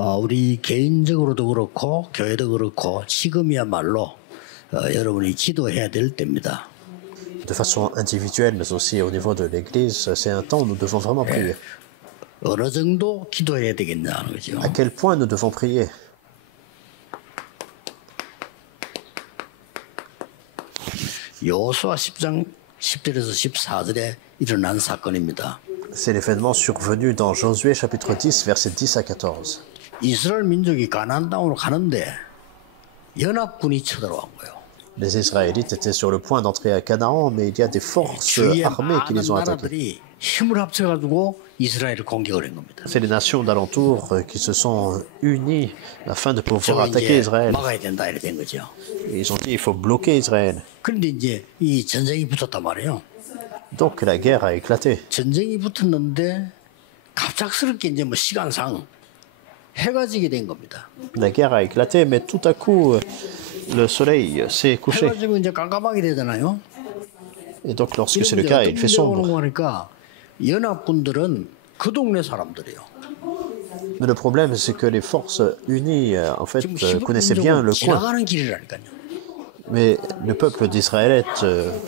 우리 개인적으로도 그렇고 교회도 그렇고 지금이야말로 여러분이 기도해야 될 때입니다. De façon individuelle, mais aussi au niveau de l'Église, c'est un temps où nous devons vraiment prier. 어느 정도 기도해야 되겠냐는 거죠. À quel point nous devons prier? 여호수아 10장 10절에서 14절에 일어난 사건입니다. C'est l'événement survenu dans Josué chapitre 10, versets 10 à 14. 이스라엘 민족이 가나안 땅으로 가는데 연합군이 쳐들어온 거예요. Les Israélites étaient sur le point d'entrer à Canaan, mais il y a des forces armées qui les ont attaqués. 힘을 합쳐가지고 이스라엘을 공격을 한 겁니다. C'est les nations d'alentour qui se sont unies afin de pouvoir attaquer Israël. 막아야 된다 이렇게 된 거죠. Et ils ont dit il faut bloquer Israël. 그런데 이제 이 전쟁이 붙었단 말이에요. Donc la guerre a éclaté. 전쟁이 붙었는데 갑작스럽게 이제 뭐 시간상 해가 지게 된 겁니다. La guerre a éclaté, mais tout à coup le soleil s'est couché. 해가 지면 이제 깜깜하게 되잖아요. Et donc lorsque c'est le cas, il fait sombre. 그러니까 연합군들은 그 동네 사람들이에요. Mais le problème, c'est que les forces unies, en fait, connaissaient bien le coin. 지나가는 길이라니까요. Mais le peuple d'Israël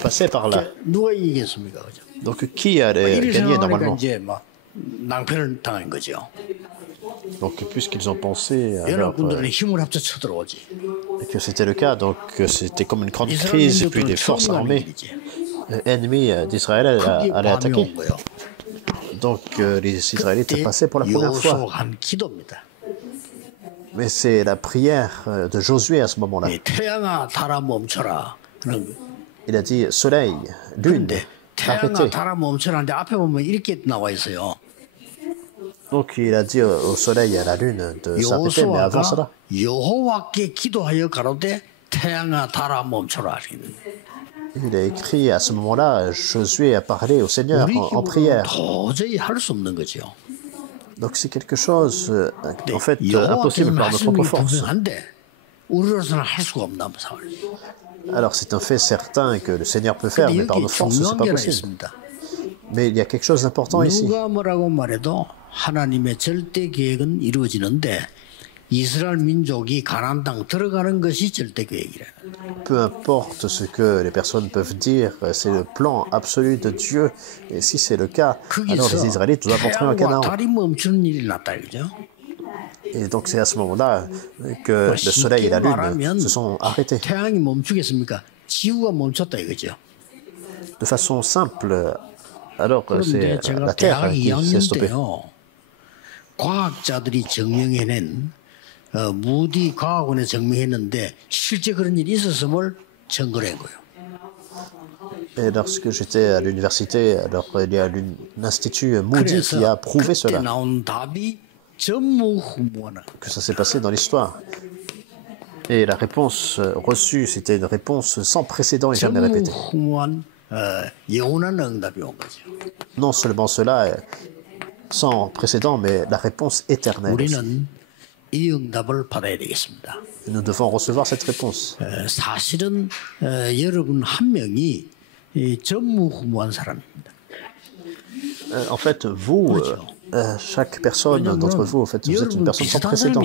passait par là. 누가 이기겠습니까, 그죠? Donc qui allait gagner normalement? 이제 막 낭패를 당한 거죠. Donc puisqu'ils ont pensé 연합군들은 힘을 합쳐 쳐들어오지. que c'était le cas, donc c'était comme une grande crise et puis des forces armées ennemies d'Israël allaient attaquer. Donc les Israélites passaient pour la première fois. Mais c'est la prière de Josué à ce moment-là. Il a dit soleil, lune, arrêtez. Donc il a dit au soleil et à la lune de s'arrêter, mais avant cela. Il a écrit à ce moment-là, Josué a parlé au Seigneur en prière. Donc c'est quelque chose, en fait, impossible par notre propre force. Alors c'est un fait certain que le Seigneur peut faire, mais par nos forces, c'est pas possible. Mais il y a quelque chose d'important ici. 하나님의 절대 계획은 이루어지는데 이스라엘 민족이 가나안 땅 들어가는 것이 절대 계획이라. Peu importe ce que les personnes peuvent dire, c'est le plan absolu de Dieu. Et si c'est le cas, alors les Israélites doivent entrer en Canaan. Et donc c'est à ce moment-là que le soleil et la lune se sont arrêtés. De façon simple, alors c'est la terre qui s'est stoppée. 과학자들이 증명해낸 무디 과학원에 증명했는데 실제 그런 일이 있었음을 증거한 거예요. Et lorsque j'étais à l'université, alors il y a l'Institut Moody qui a prouvé cela. Que ça s'est passé dans l'histoire. Et la réponse reçue, c'était une réponse sans précédent et jamais répétée. Non seulement cela, sans précédent, mais la réponse éternelle. Nous devons recevoir cette réponse. En fait, vous, chaque personne d'entre vous, en fait, vous êtes une personne sans précédent.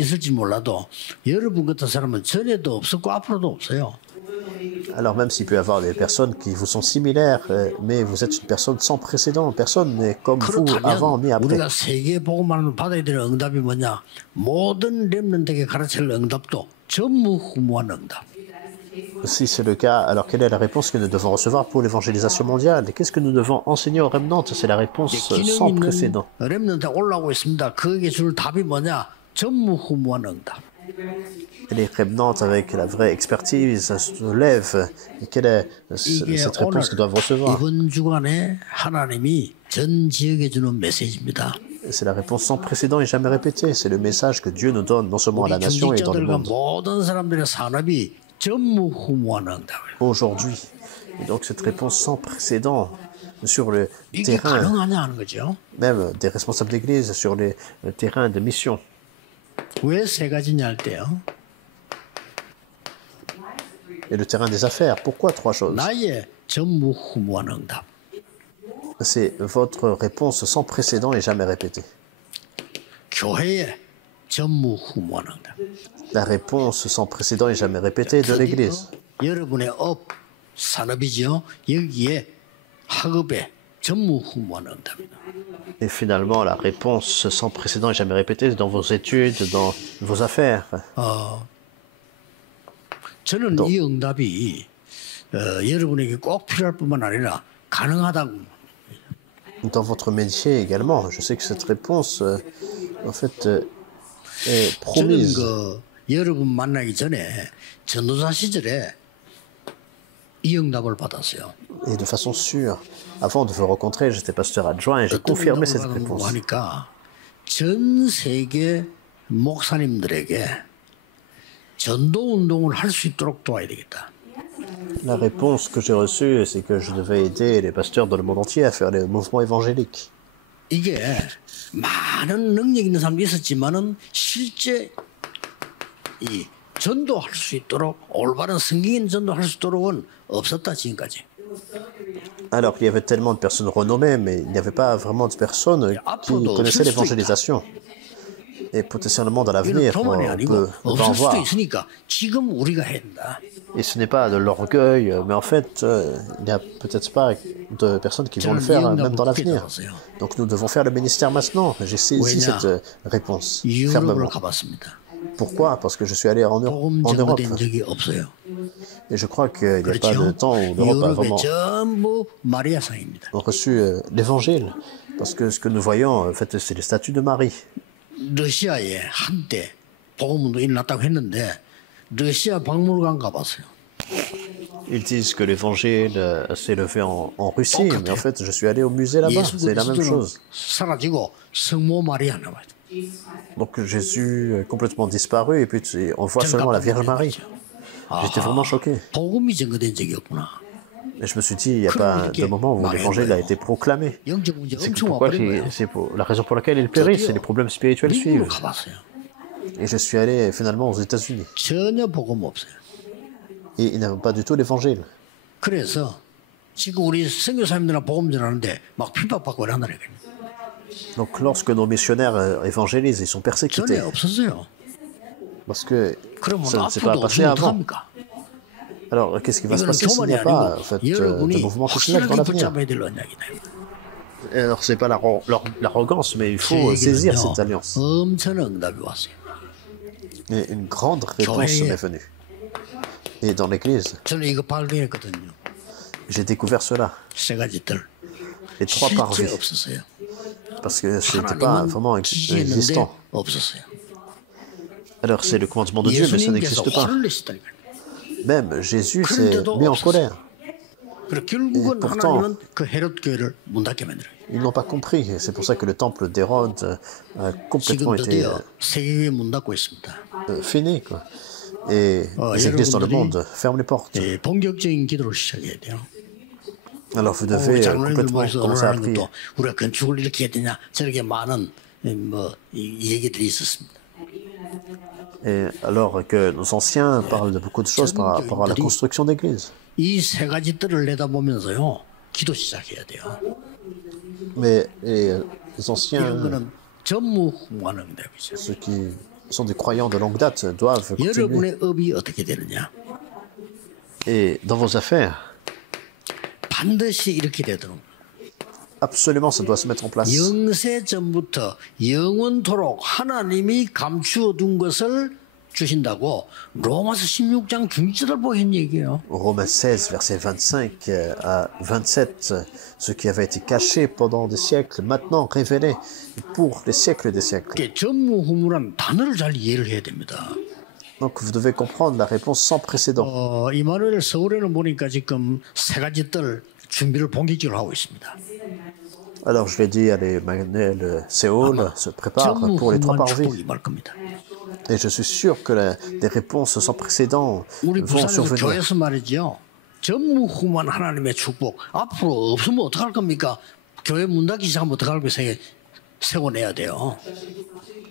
Alors même s'il peut y avoir des personnes qui vous sont similaires, mais vous êtes une personne sans précédent, personne n'est comme vous avant ni après. Si c'est le cas, alors quelle est la réponse que nous devons recevoir pour l'évangélisation mondiale? Qu'est-ce que nous devons enseigner aux remnants? C'est la réponse sans précédent. Les remnants avec la vraie expertise se lèvent. Et quelle est cette réponse qu'ils doivent recevoir? C'est la réponse sans précédent et jamais répétée. C'est le message que Dieu nous donne non seulement à la nation et dans le monde. Aujourd'hui. Et donc cette réponse sans précédent sur le terrain, même des responsables d'église sur les terrains de mission. Et le terrain des affaires, pourquoi trois choses? C'est votre réponse sans précédent et jamais répétée. 전무후무한 응답. La réponse sans précédent et jamais répétée de l'Église. 여러분의 업 산업이죠. 여기에 학업에 전무후무한 응답이다. Et finalement, la réponse sans précédent et jamais répétée dans vos études, dans vos affaires. 저는 이 응답이 여러분에게 꼭 필요할 뿐만 아니라 가능하다고. Dans votre métier également, je sais que cette réponse, en fait, est 저는 promise. 여러분 만나기 전에 전도사 시절에 이 응답을 받았어요. Et de façon sûre, avant de vous rencontrer, j'étais pasteur adjoint et j'ai confirmé cette réponse. 하니까 전 세계 목사님들에게 전도 운동을 할 수 있도록 도와야 되겠다. La réponse que j'ai reçue, c'est que je devais aider les pasteurs dans le monde entier à faire les mouvements évangéliques. 이게 많은 능력 있는 사람도 있었지만은 실제 이 전도할 수 있도록 올바른 성경 있는 전도할 수 있도록은 없었다 지금까지. Alors qu'il y avait tellement de personnes renommées, mais il n'y avait pas vraiment de personnes qui connaissaient l'évangélisation. Et potentiellement dans l'avenir, on peut en voir. Et ce n'est pas de l'orgueil, mais en fait, il n'y a peut-être pas de personnes qui vont le faire même dans l'avenir. Donc nous devons faire le ministère maintenant. J'ai saisi cette réponse fermement. Pourquoi? Parce que je suis allé en Europe. Et je crois qu'il n'y a pas de temps où l'Europe a vraiment reçu l'évangile. Parce que ce que nous voyons, en fait, c'est les statues de Marie. 러시아에 한때 복음운동이 일어났다고 했는데 러시아 박물관 가봤어요. Ils disent que l'évangile s'est levé en Russie, mais en fait, je suis allé au musée là-bas, c'est la même chose. 사라지고 성모 마리아 나와요. Donc Jésus est complètement disparu et puis on voit seulement la Vierge Marie. J'étais vraiment choqué. 복음이 증거된 적이 없구나. Et je me suis dit, il n'y a pas de moment où l'évangile a été proclamé. C'est la raison pour laquelle il périt, c'est les problèmes spirituels suivent. Et je suis allé finalement aux États-Unis. Et ils n'avaient pas du tout l'évangile. Donc lorsque nos missionnaires évangélisent, ils sont persécutés. Parce que ça ne s'est pas passé avant. Alors, qu'est-ce qui va se passer s'il n'y a pas en fait, de mouvement missionnaire dans l'avenir? Alors, ce n'est pas l'arrogance, mais il faut saisir cette alliance. Et une grande réponse m'est venue. Et dans l'Église, j'ai découvert cela. Les 3 parvis. Parce que ce n'était pas vraiment existant. Alors, c'est le commandement de Dieu, mais ça n'existe pas. Même Jésus s'est mis en colère. Et pourtant, ils n'ont pas compris. C'est pour ça que le temple d'Hérode a complètement été fini. Quoi. Et les églises dans le monde ferment les portes. Alors vous devez complètement commencer à prier. Et alors que nos anciens parlent de beaucoup de choses par rapport à la construction d'églises. Mais les anciens, ceux qui sont des croyants de longue date, doivent continuer. Et dans vos affaires, absolument, ça doit se mettre en place. Romains 16, versets 25 à 27, ce qui avait été caché pendant des siècles, maintenant révélé pour les siècles des siècles. Donc vous devez comprendre la réponse sans précédent. Alors je l'ai dit à l'Emmanuel Séoul se prépare pour les 3 parvis. Et je suis sûr que des réponses sans précédent vont survenir.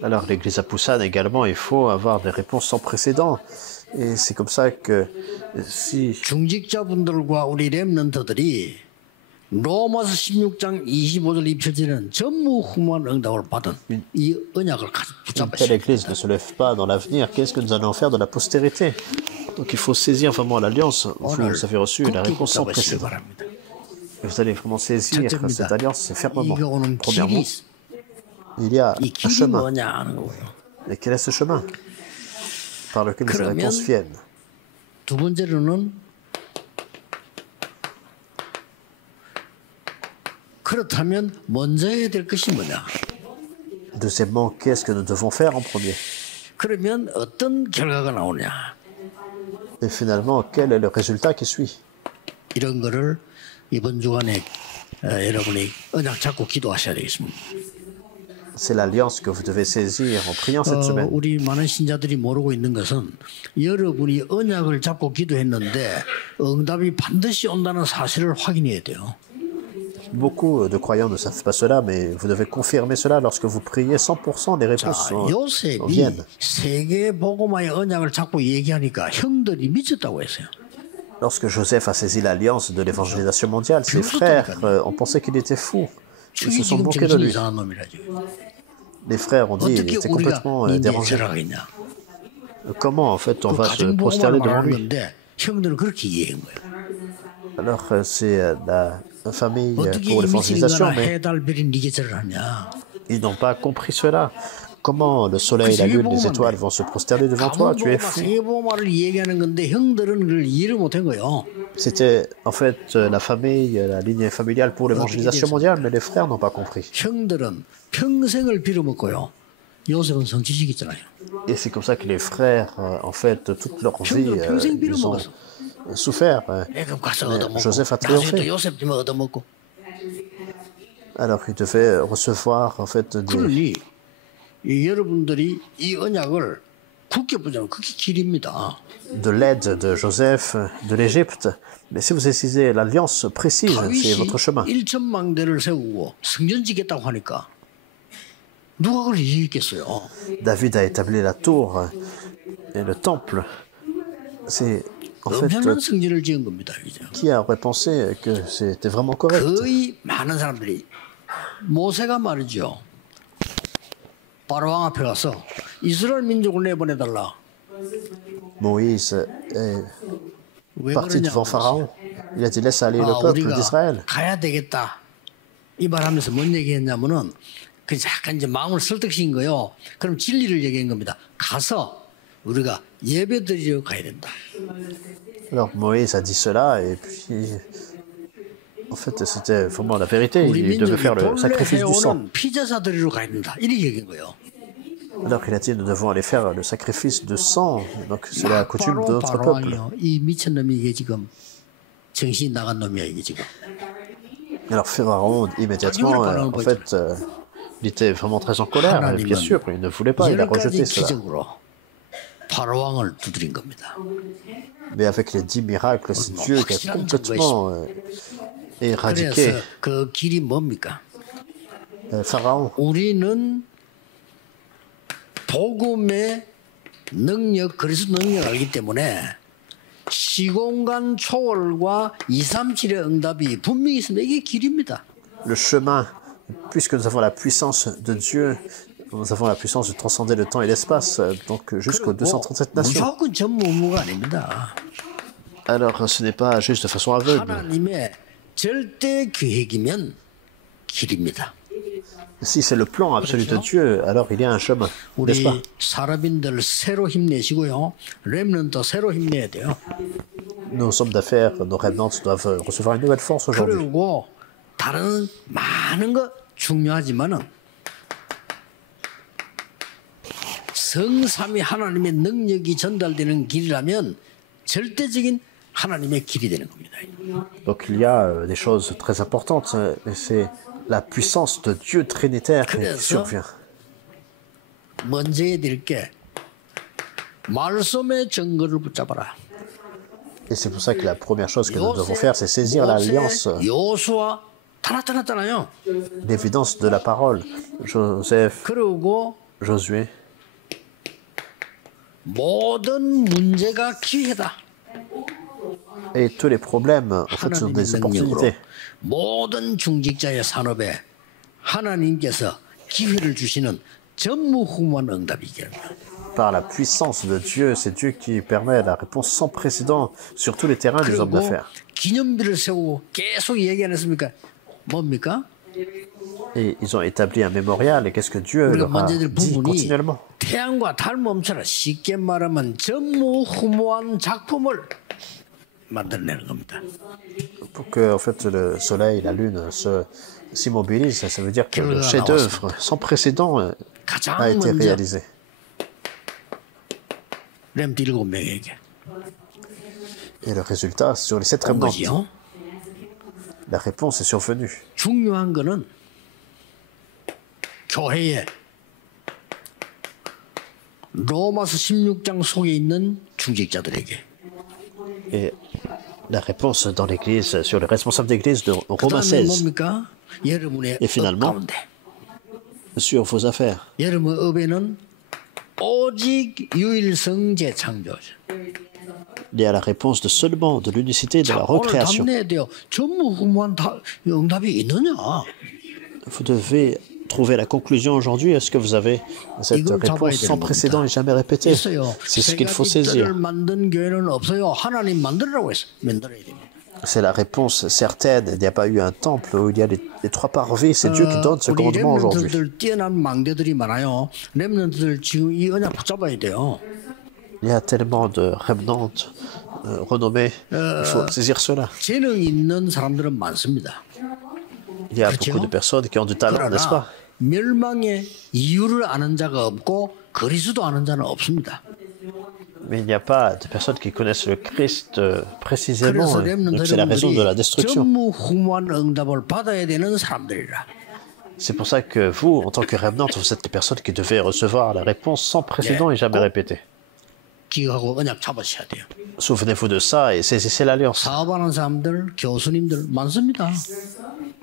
Alors l'église à Busan également, il faut avoir des réponses sans précédent. Et c'est comme ça que si 로마서 16장 25절 27절에는 전무후무한 응답을 받은 이 언약을 Une 붙잡으시오. telle église ne se lève pas dans l'avenir. Qu'est-ce que nous allons faire de la postérité? Donc il faut saisir vraiment l'alliance. Vous avez reçu la réponse sans 붙잡으시기 précédent. 바랍니다. Et vous allez vraiment saisir 첫째입니다. cette alliance fermement. 이게 오는 Premièrement, 길이 il y a 이 un 길이 chemin. 뭐냐 하는 거고요. Et quel est ce chemin par lequel les 그러면 réponses viennent? 두 번째로는 그렇다면 먼저 해야 될 것이 뭐냐? Deuxièmement, qu'est-ce que nous devons faire en premier? 그러면 어떤 결과가 나오냐? Et finalement, quel est le résultat qui suit? 이런 거를 이번 주간에 여러분이 언약 잡고 기도하셔야 되겠습니다. C'est l'alliance que vous devez saisir en priant cette semaine. 우리 많은 신자들이 모르고 있는 것은 여러분이 언약을 잡고 기도했는데 응답이 반드시 온다는 사실을 확인해야 돼요. Beaucoup de croyants ne savent pas cela, mais vous devez confirmer cela lorsque vous priez 100%, les réponses 요셉이 viennent. 세계 복음화의 언약을 잡고 얘기하니까 형들이 미쳤다고 했어요. Lorsque Joseph a saisi l'alliance de l'évangélisation mondiale, ses frères ont pensé qu'il était fou. Ils se 죽이 sont 지금 moqués de 정신이 lui. 이상한 놈이라죠. Les frères ont dit qu'il 어떻게 était 우리가 complètement 니네 dérangé. 절하겠냐? Comment, en fait, on 그 va se 가정 prosterner 복음화를 devant 말하는 lui? 건데 형들은 그렇게 이해한 거예요. Alors, c'est la famille 어떻게 pour 이 미친 l'évangélisation, 인간아 mais 해달별이 니게 절을 하냐? ils n'ont pas compris cela. Comment le soleil, la lune, les étoiles vont se prosterner devant toi? Tu es fou. 세계 복음화를 얘기하는 건데 형들은 그걸 이해를 못한 거예요. C'était en fait la famille, la lignée familiale pour l'évangélisation mondiale, mais les frères n'ont pas compris. 형들은 평생을 빌어먹고요. 요셉은 성취시켰잖아요. Et c'est comme ça que les frères, en fait, toute leur vie, ils ont souffert. 애굽 가서 Mais 얻어먹고 Joseph a 나중에 또 triomphé. 요셉 때문에 얻어먹고. Alors ils devaient recevoir en fait des... 그러니 이 여러분들이 이 언약을 굳게 붙잡으면 그게 길입니다. de l'aide de Joseph, de l'Égypte. Mais si vous saisissez l'alliance précise, c'est 다윗이 votre chemin. 1천망대를 세우고 성전 짓겠다고 하니까 누가 그걸 이해했겠어요? David a établi la tour et le temple. C'est en fait 엄청난 성전을 지은 겁니다. 이제. qui aurait pensé que c'était vraiment correct. 거의 많은 사람들이 모세가 말이죠. 바로왕 앞에 가서 이스라엘 민족을 내보내달라. Moïse est 왜 parti devant 그러냐고. Pharaon. Il a dit laisse aller le peuple 우리가 d'Israël. 가야 되겠다. 이 말하면서 뭔 얘기했냐면은 그 약간 이제 마음을 설득시킨 거요. 그럼 진리를 얘기한 겁니다. 가서 우리가 예배드리러 가야 된다. Alors Moïse a dit cela et puis en fait c'était vraiment la vérité. 우리 Il devait 민족이 faire le 본래 sacrifice du sang. 해오는 피제사 드리러 가야 된다. 이렇게 얘기한 거예요. Alors qu'il a dit nous devons aller faire le sacrifice de sang. Donc c'est la coutume de notre peuple. 바로왕이요. 이 미친 놈이 이게 지금 정신이 나간 놈이야 이게 지금. Alors Pharaon immédiatement en fait il était vraiment très en colère. Bien sûr, il ne voulait pas, il a 열 가지 rejeté cela. 기적으로 바로왕을 두드린 겁니다. Mais avec les 10 miracles, c'est Dieu qui a complètement éradiqué 그래서 그 길이 뭡니까? Pharaon. 우리는 복음의 능력, 그리스도 능력을 알기 때문에 시공간 초월과 237의 응답이 분명히 있습니다. 이게 길입니다. Le chemin, puisque nous avons la puissance de Dieu, nous avons la puissance de transcender le temps et l'espace, donc jusqu'aux 237 nations. 무조건 전무후무가 아닙니다. Alors ce n'est pas juste de façon aveugle. 하나님의 절대 계획이면 길입니다. Si c'est le plan absolu de Dieu, alors il y a un chemin, n'est-ce pas? 우리 사람인들 새로 힘내시고요. 렘넌트 새로 힘내야 돼요. Nos hommes d'affaires, nos remnants doivent recevoir une nouvelle force aujourd'hui. 그리고 다른 많은 거 중요하지만은 성삼위 하나님의 능력이 전달되는 길이라면 절대적인 하나님의 길이 되는 겁니다. Donc il y a des choses très importantes, et c'est la puissance de Dieu trinitaire qui survient. 먼저 해야 될 게 말씀의 증거를 붙잡아라. Et c'est pour ça que la première chose que nous devons faire, c'est saisir l'alliance, 여호수아 다 나타났잖아요. l'évidence de la parole. Joseph, 그리고 Josué, 모든 문제가 기회다. Et tous les problèmes, en fait, sont des 하나님의 능력으로 opportunités. 모든 중직자의 산업에 하나님께서 기회를 주시는 전무후무한 응답이기 합니다. Par la puissance de Dieu, c'est Dieu qui permet la réponse sans précédent sur tous les terrains des hommes 그리고 d'affaires. 기념비를 세우고 계속 얘기 안 했습니까? 뭡니까? Et ils ont établi un mémorial, et qu'est-ce que Dieu 우리가 leur a 만져질 dit 부분이 continuellement? 태양과 달 몸처럼 쉽게 말하면 전무후무한 작품을 만들어내는 겁니다. Pour que en fait, le soleil, la lune s'immobilisent, ça veut dire que le chef-d'œuvre sans précédent a 가장 été 먼저 réalisé. 렘트 7명에게 Et le résultat, sur les 7 온 remnants, 거지요. la réponse est survenue. 중요한 거는 교회에 로마서 16장 속에 있는 중직자들에게 Et la réponse dans l'Église, sur les responsables d'Église de Romains 그다음에 16, 뭡니까? 여러분의 Et 업 finalement, 가운데 sur vos affaires. 여러분 업에는 오직 유일성 재창조죠. Il y a la réponse de seulement de l'unicité de la 오늘 recréation. 답내야 돼요. 전무후무한 응답이 있느냐? Vous devez trouver la conclusion aujourd'hui. Est-ce que vous avez cette 이걸 잡아야 réponse sans 되는 précédent et jamais répétée? 있어요. C'est ce 세 qu'il faut 가지 뜰을 saisir. 만든 교회는 없어요. 하나님 만들라고 했어. 만들어야 됩니다. C'est la réponse certaine. Il n'y a pas eu un temple où il y a les 3 parvis. C'est Dieu qui donne ce 우리 commandement aujourd'hui. 렘넌트들 뛰어난 망대들이 많아요. 렘넌트들 지금 이 언약 붙잡아야 돼요. Il y a tellement de remnantes renommés. Il faut saisir cela. 재능 있는 사람들은 많습니다. Il y a beaucoup de personnes qui ont du talent, n'est-ce 그러나 pas? 멸망의 이유를 아는 자가 없고 그리스도 아는 자는 없습니다. Mais il n'y a pas de personnes qui connaissent le Christ précisément. 그래서 Donc c'est la raison de la 렘넌트 destruction. 전무후무한 응답을 받아야 되는 사람들이라. C'est pour ça que vous, en tant que remnant, vous êtes les personnes qui devaient recevoir la réponse sans précédent et jamais répétée. 기억하고 언약 잡으셔야 돼요. Souvenez-vous de ça et saisissez l'alliance. 사업하는 사람들, 교수님들 많습니다.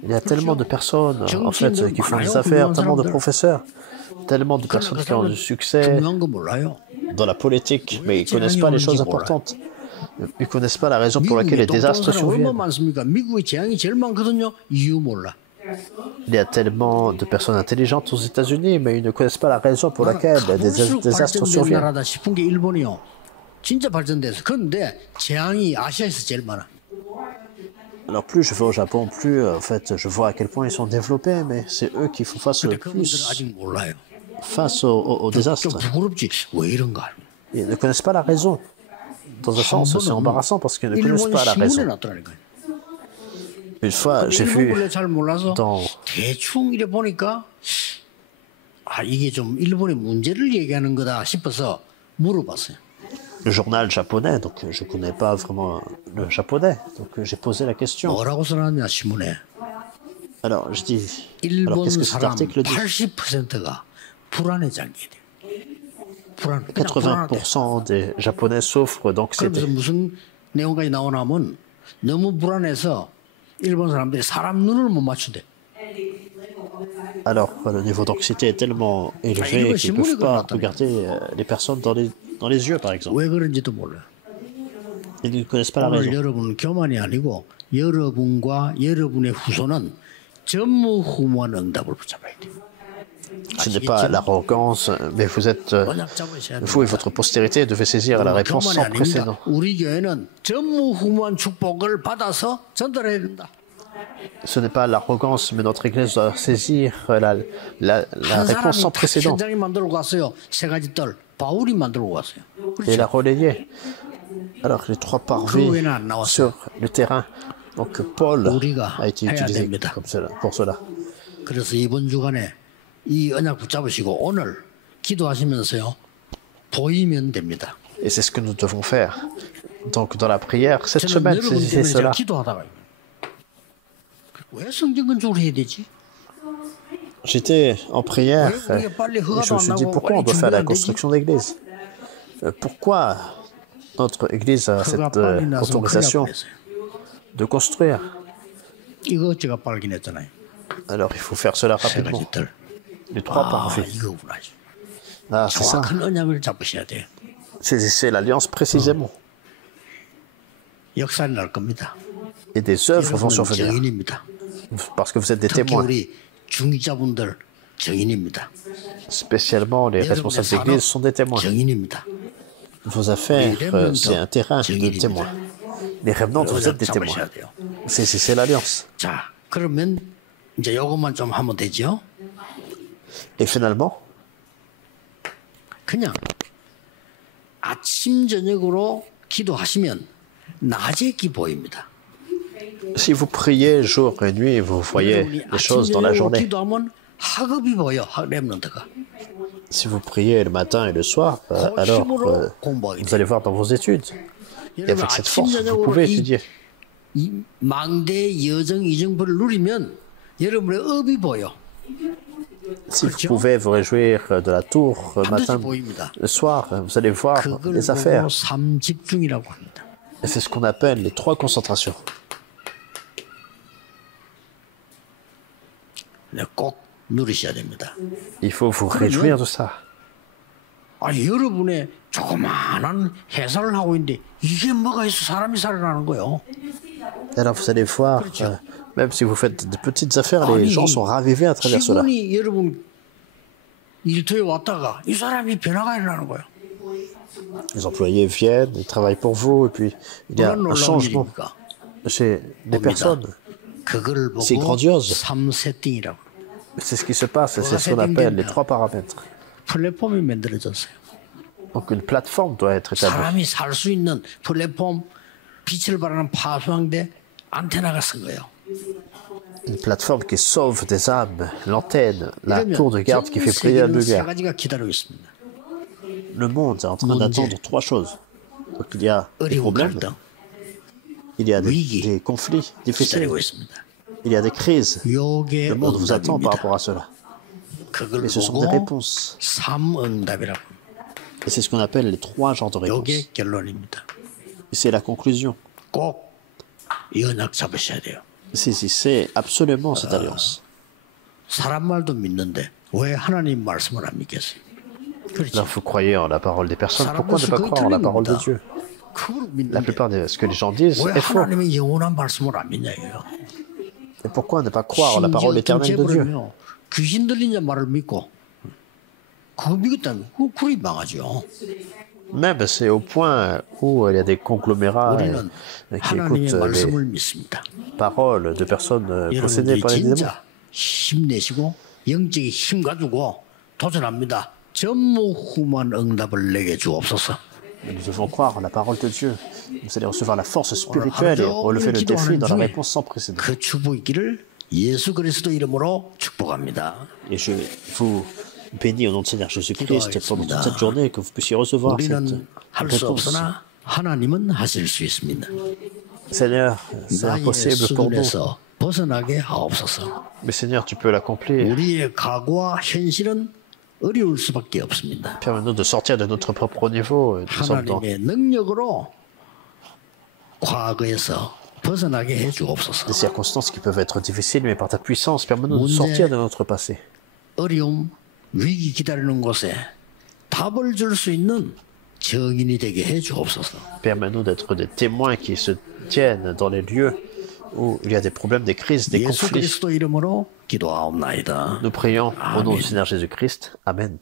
Il y a tellement de personnes, en fait, qui font des affaires, tellement de professeurs, tellement de personnes qui ont du succès 중요한 거 몰라요. dans la politique, mais ils ne connaissent pas les choses importantes. Ils ne connaissent pas la raison pour laquelle les 미국에 désastres 똑똑한 사람 얼마나 surviennent. 많습니까? 미국의 재앙이 제일 많거든요. 이유 몰라. Il y a tellement de personnes intelligentes aux États-Unis, mais ils ne connaissent pas la raison pour laquelle des 가볼수록 désastres 발전된 surviennent. 나라다 싶은 게 일본이요. 진짜 발전돼서. 그런데 재앙이 아시아에서 제일 많아. Alors plus je vais au Japon, plus en fait je vois à quel point ils sont développés, mais c'est eux qui font face le 근데 그분들은 plus 아직 몰라요. face au 좀 désastre. 부끄럽지. 왜 이런가? Ils ne connaissent pas la raison. Dans un sens, c'est embarrassant parce qu'ils ne connaissent 일본이 pas la 신문에 raison. 났더라니까요. Une fois, j'ai 일본 vu 원래 잘 몰라서 dans 대충 이래 보니까 아 이게 좀 일본의 문제를 얘기하는 거다 싶어서 물어봤어요. le journal japonais, donc je ne connais pas vraiment le japonais, donc j'ai posé la question. 뭐라고 써놨냐 신문에. Alors je dis, alors 일본 qu'est-ce que cet 사람 article dit? 80%가 불안의 장기예요. 불안. 그냥 불안하대. 80% des Japonais souffrent 그러면서 d'anxiété. 무슨 내용까지 나오냐면 너무 불안해서 일본 사람들이 사람 눈을 못 맞춘대. Alors le niveau d'anxiété est tellement élevé qu'ils ne peuvent pas regarder les personnes dans les yeux, par exemple. 왜 그런지도 몰라요. Ils ne connaissent pas la 오늘 raison. 여러분은 교만이 아니고 여러분과 여러분의 후손은 전무후무한 응답을 붙잡아야 돼요. Ce n'est pas l'arrogance, mais vous êtes, 언약 잡으셔야 돼요. vous et votre postérité devez saisir la réponse 교만이 sans 아닙니다. précédent. 우리 교회는 전무후무한 축복을 받아서 전달해야 된다. Ce n'est pas l'arrogance, mais notre Église doit saisir la 한 réponse sans 사람이 précédent 현장이 만들고 갔어요. 세 가지 뜰. 바울이 만들고 갔어요. et la 그렇죠? relayer. Alors les 3 parvis 외에는 안 나왔어요. sur le terrain. Donc Paul 우리가 a été 해야 utilisé 됩니다. comme cela, pour cela. 그래서 이번 주간에 이 언약 붙잡으시고 오늘 기도하시면서요. 보이면 됩니다. Et c'est ce que nous devons faire. Donc dans la prière, cette 저는 semaine, 여러분 saisissez 때문에 제가 cela. 기도하다가 왜 성경 건축을 해야 되지? J'étais en prière 왜 et 그게 빨리 je me 허가도 안 suis dit 나고 pourquoi on 빨리 doit faire 준비가 la 안 되지? construction d'église. Pourquoi notre église a 허가 cette 빨리 나서 큰일 날 autorisation 뻔했어요. de construire. 이거 제가 발견했잖아요. Alors il faut faire cela 세 rapidement. 가지 뜰. Les 3 아 parvis. 이거구나. Ah, c'est ça. 정확한 언약을 잡으셔야 돼요. Saisissez l'alliance précisément. 역사에 날 겁니다. Et des œuvres vont 여러분은 survenir. 증인입니다. Parce que vous êtes des 특히 témoins. 우리 중직자분들 증인입니다. Spécialement, les 여러분의 responsables 산업 d'église sont des témoins. 증인입니다. Vos affaires, c'est un terrain de témoins. Les revenants, vous êtes des témoins. 잡으셔야 돼요. C'est l'alliance. 자, 그러면 이제 요것만 좀 하면 되죠. Et finalement, 그냥 아침 저녁으로 기도하시면 낮에 기보입니다. si vous priez jour et nuit, vous voyez 여러분이 les 아침 choses dans la 저녁으로 journée. 기도하면 학업이 보여. 렘넌트가. Si vous priez le matin et le soir, alors vous allez voir dans vos études. Et avec cette force, vous pouvez étudier. 이 망대 여정 이정표를 누리면 여러분의 업이 보여. Si vous pouvez vous réjouir de la tour matin, 보입니다. le soir, vous allez voir 그걸 les 보고 affaires. 삼집중이라고 합니다. Et c'est ce qu'on appelle les trois concentrations. 네, 꼭 누리셔야 됩니다. Il faut vous réjouir de ça. 아니 여러분의 조그마한 해설을 하고 있는데 이게 뭐가 있어 사람이 살아나는 거요. Alors vous allez voir, même si vous faites de petites affaires, les gens sont ravivés à travers cela. 직원이 여러분 일터에 왔다가 이 사람이 변화가 일어나는 거예요. Les employés viennent, ils travaillent pour vous, et puis il y a 그런 un 놀라운 changement 일입니까? chez des personnes. 그걸 C'est 보고 grandiose. 3세팅이라고 C'est ce qui se passe, c'est ce qu'on appelle les trois paramètres. 플랫폼이 만들어졌어요. Donc une plateforme doit être établie. 사람이 살 수 있는 플랫폼 빛을 발하는 파수항대 안테나가 쓴 거예요. Une plateforme qui sauve des âmes, l'antenne, la 이러면 tour de garde qui 전 fait briller la 세계는 세 lumière. 가지가 기다리고 있습니다. Le monde est en train d'attendre trois choses. Donc il y a des 어려운 problèmes, 갈등 il y a 위기, des conflits difficiles, 기다리고 있습니다. il y a des crises. 요게 Le monde vous attend par 응답입니다. rapport à cela. 그걸 Et ce sont des 보고 réponses. 삼응답이라고 합니다. Et c'est ce qu'on appelle les trois genres de réponses. 요게 결론입니다. Et c'est la conclusion. 꼭 이 언약 잡으셔야 돼요. Saisissez absolument cette alliance. 사람 말도 믿는데 왜 하나님 말씀을 안 믿겠어요? 그렇죠. Alors vous croyez en la parole des personnes, pourquoi ne pas croire en la parole de Dieu? 그걸 La 믿는데 plupart de ce que les gens disent 왜 est faux. 하나님의 영원한 말씀을 안 믿냐 이거요. Et pourquoi ne pas croire en la parole éternelle de Dieu? 귀신 들린 자 말을 믿고 그거 믿었다면 그거 굴이 망하죠. Même c'est au point où il y a des conglomérats 우리는 qui 하나님의 écoutent 말씀을 les 믿습니다. paroles de personnes possédées 여러분들이 par les démons. 진짜 힘내시고 영적인 힘 가지고 도전합니다. 전무후무한 응답을 내게 주옵소서. Nous devons croire en la parole de Dieu. Vous allez recevoir la force spirituelle et relever le défi dans la réponse sans précédent. 그 축복 있기를 예수 그리스도 이름으로 축복합니다. Et je vous bénis au nom de Seigneur Jésus-Christ pendant toute cette journée que vous puissiez recevoir cette 우리는 할 수 réponse. 없으나 하나님은 하실 수 있습니다. Seigneur, c'est 나의 impossible pour nous. 수준에서 벗어나게 하옵소서. Mais Seigneur, tu peux l'accomplir. 우리의 각오와 현실은 어려울 수밖에 없습니다. Permets-nous de sortir de notre propre niveau. Nous sommes dans 하나님의 능력으로 과거에서 벗어나게 해 주옵소서. des circonstances qui peuvent être difficiles, mais par ta puissance, permets-nous de sortir de notre passé. 어려움, 위기 기다리는 곳에 답을 줄 수 있는 증인이 되게 해 주옵소서. Permets-nous d'être des témoins qui se tiennent dans les lieux où il y a des problèmes, des crises, des 예수 conflits. 그리스도 이름으로 기도하옵나이다. Nous prions au nom Amen. du Seigneur Jésus-Christ. Amen.